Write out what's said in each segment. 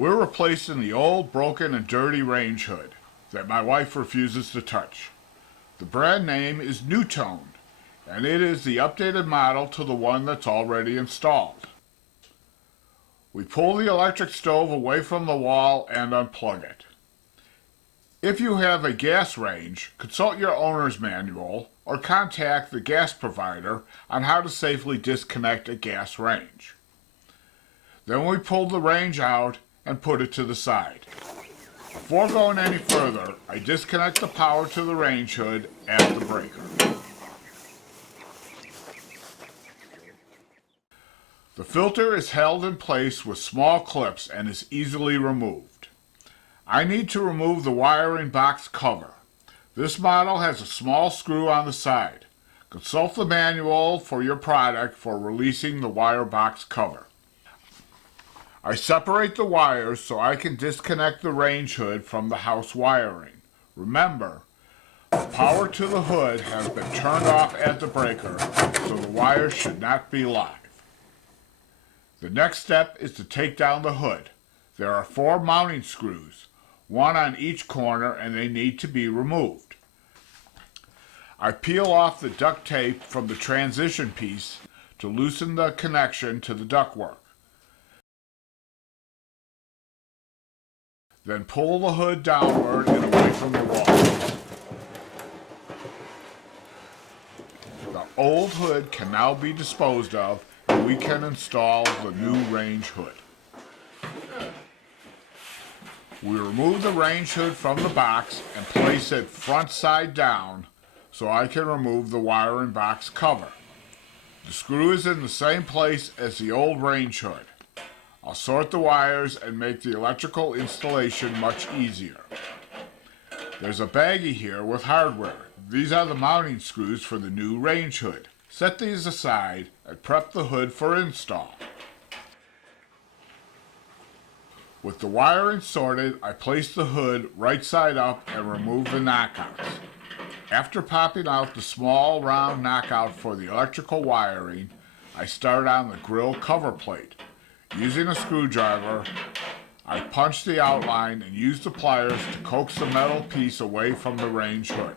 We're replacing the old, broken, and dirty range hood that my wife refuses to touch. The brand name is New-Tone, and it is the updated model to the one that's already installed. We pull the electric stove away from the wall and unplug it. If you have a gas range, consult your owner's manual or contact the gas provider on how to safely disconnect a gas range. Then we pull the range out and put it to the side. Before going any further, I disconnect the power to the range hood at the breaker. The filter is held in place with small clips and is easily removed. I need to remove the wiring box cover. This model has a small screw on the side. Consult the manual for your product for releasing the wire box cover. I separate the wires so I can disconnect the range hood from the house wiring. Remember, the power to the hood has been turned off at the breaker, so the wires should not be live. The next step is to take down the hood. There are 4 mounting screws, one on each corner, and they need to be removed. I peel off the duct tape from the transition piece to loosen the connection to the ductwork. Then pull the hood downward and away from the wall. The old hood can now be disposed of, and we can install the new range hood. We remove the range hood from the box and place it front side down so I can remove the wiring box cover. The screw is in the same place as the old range hood. I'll sort the wires and make the electrical installation much easier. There's a baggie here with hardware. These are the mounting screws for the new range hood. Set these aside and prep the hood for install. With the wiring sorted, I place the hood right side up and remove the knockouts. After popping out the small round knockout for the electrical wiring, I start on the grill cover plate. Using a screwdriver, I punch the outline and use the pliers to coax the metal piece away from the range hood.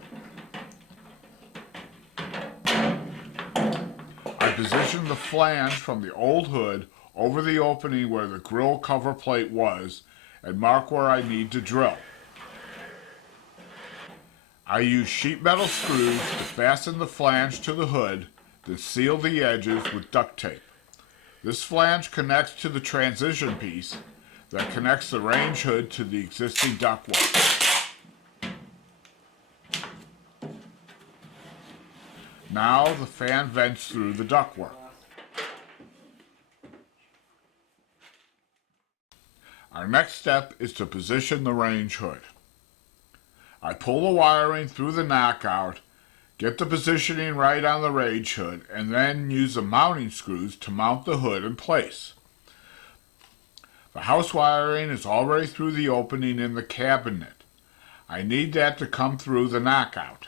I position the flange from the old hood over the opening where the grill cover plate was and mark where I need to drill. I use sheet metal screws to fasten the flange to the hood, then seal the edges with duct tape. This flange connects to the transition piece that connects the range hood to the existing ductwork. Now the fan vents through the ductwork. Our next step is to position the range hood. I pull the wiring through the knockout, get the positioning right on the range hood, and then use the mounting screws to mount the hood in place. The house wiring is already through the opening in the cabinet. I need that to come through the knockout.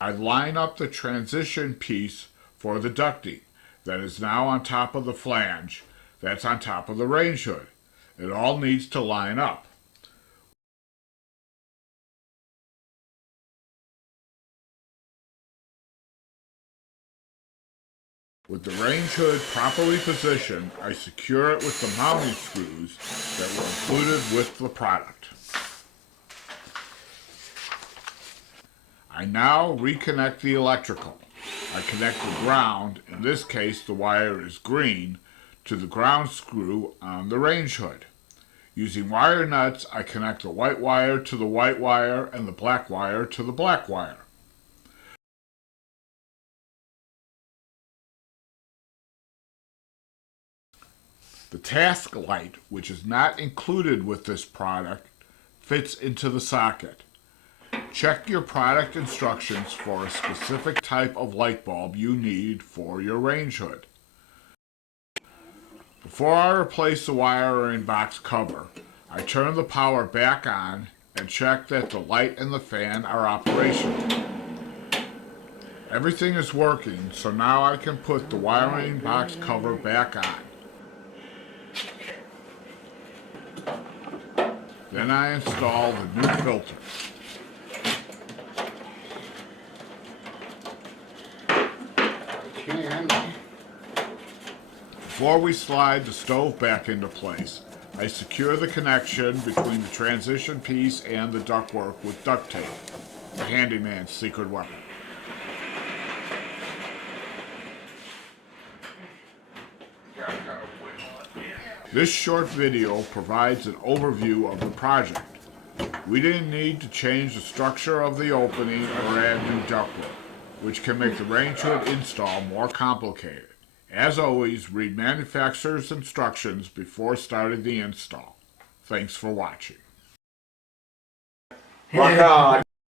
I line up the transition piece for the ducting that is now on top of the flange that's on top of the range hood. It all needs to line up. With the range hood properly positioned, I secure it with the mounting screws that were included with the product. I now reconnect the electrical. I connect the ground, in this case the wire is green, to the ground screw on the range hood. Using wire nuts, I connect the white wire to the white wire and the black wire to the black wire. The task light, which is not included with this product, fits into the socket. Check your product instructions for a specific type of light bulb you need for your range hood. Before I replace the wiring box cover, I turn the power back on and check that the light and the fan are operational. Everything is working, so now I can put the wiring box cover back on. Then I install the new filter. Before we slide the stove back into place, I secure the connection between the transition piece and the ductwork with duct tape, the handyman's secret weapon. This short video provides an overview of the project. We didn't need to change the structure of the opening or add new ductwork, which can make the range hood install more complicated. As always, read manufacturer's instructions before starting the install. Thanks for watching. Rock on!